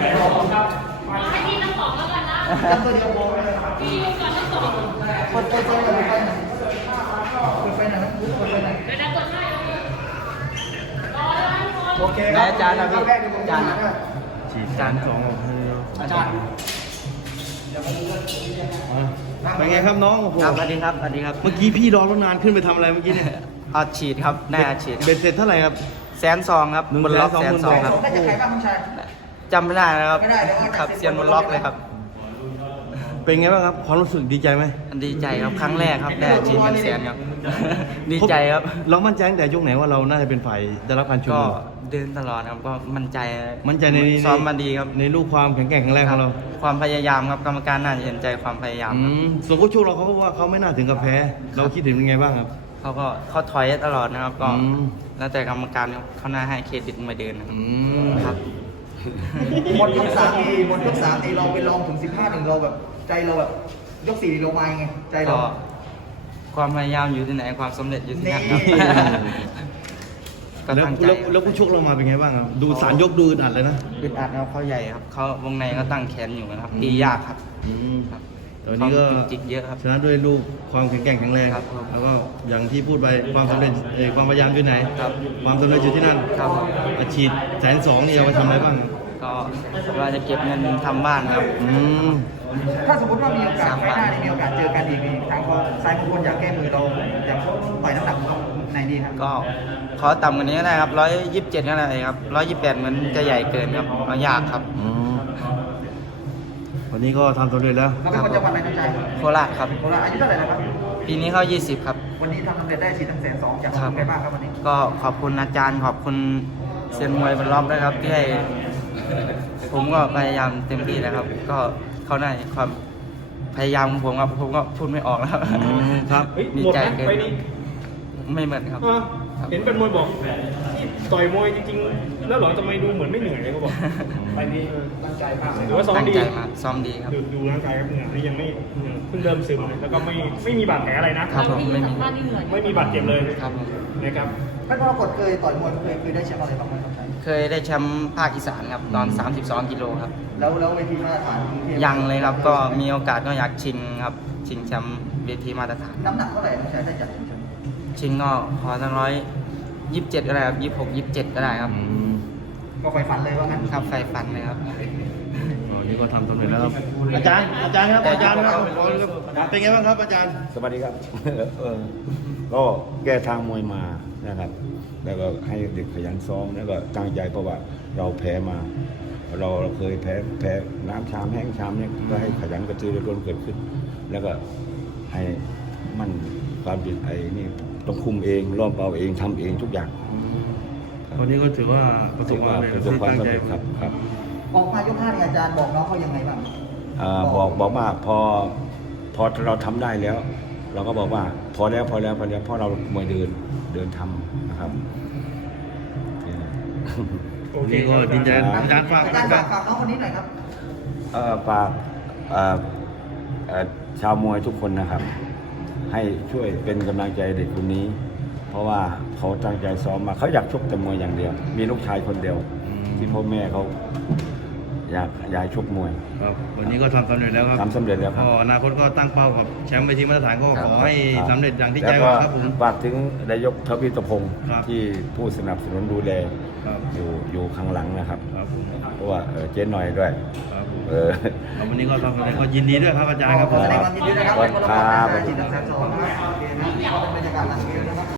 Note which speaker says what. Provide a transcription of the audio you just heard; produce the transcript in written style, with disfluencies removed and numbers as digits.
Speaker 1: ให้ทีทั้งสองแล้วกันนะ
Speaker 2: ตัวเดียวโบเลย
Speaker 1: พี่อยู่ก่อนทั้งสอง
Speaker 2: คนไปเลยคนไปไหนคนไปไหนคนไปไหน
Speaker 1: เดี๋ยวนะกดให้รอแล้วทุกคน
Speaker 2: โอเคครับอาจารย์นะพี่อาจารย์นะ
Speaker 3: ฉีดจานสองออกให้
Speaker 2: อาจารย์
Speaker 3: เป็นไงครับน้องโอ้โห
Speaker 4: ครับสวัสดีครับสวัสดีครับ
Speaker 3: เมื่อกี้พี่รอรถนานขึ้นไปทำอะไรเมื่อกี้เนี่ย
Speaker 4: เอาฉีดครับได้อาฉีด
Speaker 3: เบ็ดเสร็จเท่าไหร่ครับ
Speaker 4: 100,000ครับบนล็อก
Speaker 3: 120,000
Speaker 4: 100,000ครับ
Speaker 2: ได้จากใครบ้างคุณชาย
Speaker 4: จำไม่ได้นะครับ
Speaker 2: ไม่ได้เดี๋ยวเอาจาก
Speaker 4: ครับเซียนบนล็อกเลยครับ
Speaker 3: เป็นไงบ้างครับความรู้สึกดีใจไหม
Speaker 4: ดีใจครับครั้งแรกครับได้อาฉีดเงินแสนครับ ดีใจครับ
Speaker 3: เรามั่นใจตั้งแต่ยกไหนว่าเราน่าจะเป็นฝ่ายได้รับการชู
Speaker 4: ก็
Speaker 3: มือ
Speaker 4: เดินตลอดครับก็มั่นใจ
Speaker 3: มั่นใจใน
Speaker 4: ซ้อมมาดีครับ
Speaker 3: ในลูกความแข็งแกร่งแข็งแรงของเรา
Speaker 4: ความพยายามครับกรรมการน่าจะเห็นใจความพยายามครับ
Speaker 3: ส่วนโค้ชชูเราเขาก็ว่าเขาไม่น่าถึงกับแพ้ เราคิดถึงยังไงบ้างครับ
Speaker 4: เขาถอยตลอดนะครับก็
Speaker 3: อืม
Speaker 4: แล้วแต่กรรมการครับเขาน่าให้เครดิตมาเดินนะครับ ครับ
Speaker 2: หมดยกสามทีเราไปลองถึง15-1เราแบบใจเราแบบยก4เรามาไงใจเรา
Speaker 4: ก็ความพยายามอยู่ที่ไหนความสำเร็จอยู่ที่นั่นครับ
Speaker 2: นี่
Speaker 4: ก็
Speaker 3: แล้ว
Speaker 4: ตั้งใจ
Speaker 3: แล้วผู้ชกเรามาเป็นไงบ้างครับดูสารยกดูอึดอัดเลยนะ
Speaker 4: อึดอัดครับเขาใหญ่ครับเขาวงในก็ตั้งแขนอยู่นะครับตียากครับ ครับ
Speaker 3: ตอนนี้ก็
Speaker 4: ความจิกเยอะครับ
Speaker 3: ชนะด้วยลูกความแข็งแกร่งแข็งแรง
Speaker 4: ครับ
Speaker 3: แล้วก็อย่างที่พูดไปความสำเร็จความพยายามอยู่ไหน
Speaker 4: ครับ
Speaker 3: ความสำเร็จอยู่ที่นั่น
Speaker 4: ครับ
Speaker 3: อาชีพ120,000นี่เอาไปทำอะไรบ้าง
Speaker 4: ก็ว่าจะเก็บเงินทำบ้านครับ
Speaker 2: ถ้าสมมติว่ามีโอกาสไฟหน้านี่มีโอกาสเจอกันอีกมีทางซ้ายมงคลอยากแก้มือเราอยากต่อยน้ำหนักไหนดีครับ
Speaker 4: ก็ขอต่ำกว่านี้ก็ได้ครับ127ก็ได้ครับ128เหมือนจะใหญ่เกินครับเรายากครับ
Speaker 3: วันนี้ก็ทำสำเร็จแล้ว
Speaker 2: เราเป็นคนจังหวัดไหนน้องชาย
Speaker 4: โคราชครับ
Speaker 2: โคราชอายุเท่าไหร่แล้วครับ
Speaker 4: ปีนี้เข้า20ครับ
Speaker 2: วันนี้ทำสำเร็จได้ฉีดทั้ง120,000จากใครบ้างครับวันนี้
Speaker 4: ก็ขอบคุณอาจารย์ขอบคุณเซียนมวยบนล็อกด้วยครับที่ให้ผมก็พยายามเต็มที่แล้วครับ ก็เขาได้ความพยายามของผมครับผมก็พูดไม่ออกแล้ว
Speaker 3: ครับ
Speaker 4: ดีใจเกินไม่เหมือนครับ
Speaker 5: เห็นเป็นมวยบอกต่อยมวยจริงๆ แล้วเหรอทำไมดูเหมือนไม่เหนื่อยเลยเขาบอกไปนี้ตั้งใจมากหรือว่าซ้อม
Speaker 4: ตั้ง
Speaker 5: ดี
Speaker 4: ใจมาซ้อมดีครับ
Speaker 5: ดูร่างกายครับเหงื่อนี่ยังไม่เพิ่งเริ่มซึมเลยแล้วก็ไม่มีบาดแผลอะไรนะครับ
Speaker 4: ผมไม่มี
Speaker 5: ไม่มีบาดเจ็บเลย
Speaker 4: ครับผม
Speaker 5: นะครับ
Speaker 2: ไม่ปรากฏเคยต่อยมวยเคยได้แชมป์อะไรบ้างไหมน้องชาย
Speaker 4: เคยได้แชมป์ภาคอีสานครับตอน32 กิโลครับ
Speaker 2: แล้วเวทีมาตรฐานกรุงเทพ
Speaker 4: ยังเลยครับก็มีโอกาสก็อยากชิงครับชิงแชมป์เวทีมาตรฐาน
Speaker 2: น้ำหนักเท่าไหร่น้องชายได้จากชิงแชมป์
Speaker 4: ชิงก็พอทั้ง127ก็ได้ครับ26 27ก็ได้ครับ
Speaker 2: ก็ไฟฝันเลยว่างั้น
Speaker 4: ครับไฟฟันเลยครับ
Speaker 3: วันนี้ก็ทำสำเร็จแล้วครับอาจารย์ครับอาจารย์ครับเป็นไงบ้างครับอาจารย์
Speaker 6: สวัสดีครับ ก็แก้ทางมวยมานะครับ แล้วก็ให้เด็กขยันซ้อมแล้วก็ตั้งใจเพราะว่าเราแพ้มา เราเคยแพ้น้ำชามแห้งชามเนี่ยก็ให้ขยันกระตือรือร้นเกิดขึ้น แล้วก็ให้มันความผิดไอ้นี่ต้องคุมเองร่อมเบาเองทำเองทุกอย่าง
Speaker 3: วันนี้ก็ถือว่าประสบความ
Speaker 6: ประสบความสำเร็จ
Speaker 3: ที่
Speaker 6: ครับครับ
Speaker 2: ออกมายก5เนี่ยอาจารย์บอกน้องเขายังไงบ้าง
Speaker 6: บอกว่าพอเราทำได้แล้ว เราก็บอกว่าพอแล้วเพราะเรามวยเดินทำนะครับ
Speaker 3: วันนี้ก็ดีใจอาจารย์ฝาก
Speaker 2: อาจารย์ฝากน้องคนนี้หน่อยครับ
Speaker 6: ฝากชาวมวยทุกคนนะครับ ให้ช่วยเป็นกำลังใจเด็กคนนี้ เพราะว่าเขาตั้งใจซ้อมมาเขาอยากชกแต่มวยอย่างเดียว มีลูกชายคนเดียวที่พ่อแม่เขาอยากชกมวย
Speaker 3: ครับวันนี้ก็ทำสำเร็จแล้วครับ
Speaker 6: ทำสำเร็จแล้วครับ
Speaker 3: ก็อนาคตก็ตั้งเป้ากับแชมป์เวทีมาตรฐานก็ขอให้
Speaker 6: ครับ
Speaker 3: สำเร็จอย่างที่
Speaker 6: แล้
Speaker 3: ใจ
Speaker 6: ว
Speaker 3: ห
Speaker 6: ก็
Speaker 3: วังครับผม
Speaker 6: ฝากถึงนายกทวีตพงศ์
Speaker 3: ครับ
Speaker 6: ที่ผู้สนับสนุนดูแล
Speaker 3: ครับ
Speaker 6: อยู่ข้างหลังนะครับ
Speaker 3: ครับผม
Speaker 6: เพราะว่าเจ๊หน่อยด้วย
Speaker 3: ครับผม
Speaker 6: ครับ
Speaker 3: วันนี้ก็ทำสำเร็จก็ยินดีด้วยครับอาจารย์ครับ
Speaker 2: ขอแสดงความยินดีด้วยนะครับ
Speaker 6: ครับ
Speaker 2: เป็นคนละครได้ฉีดทั้ง120,000ครับโอเคนะนี่ก็เป็นบรรยากาศหลังเกมนะครับ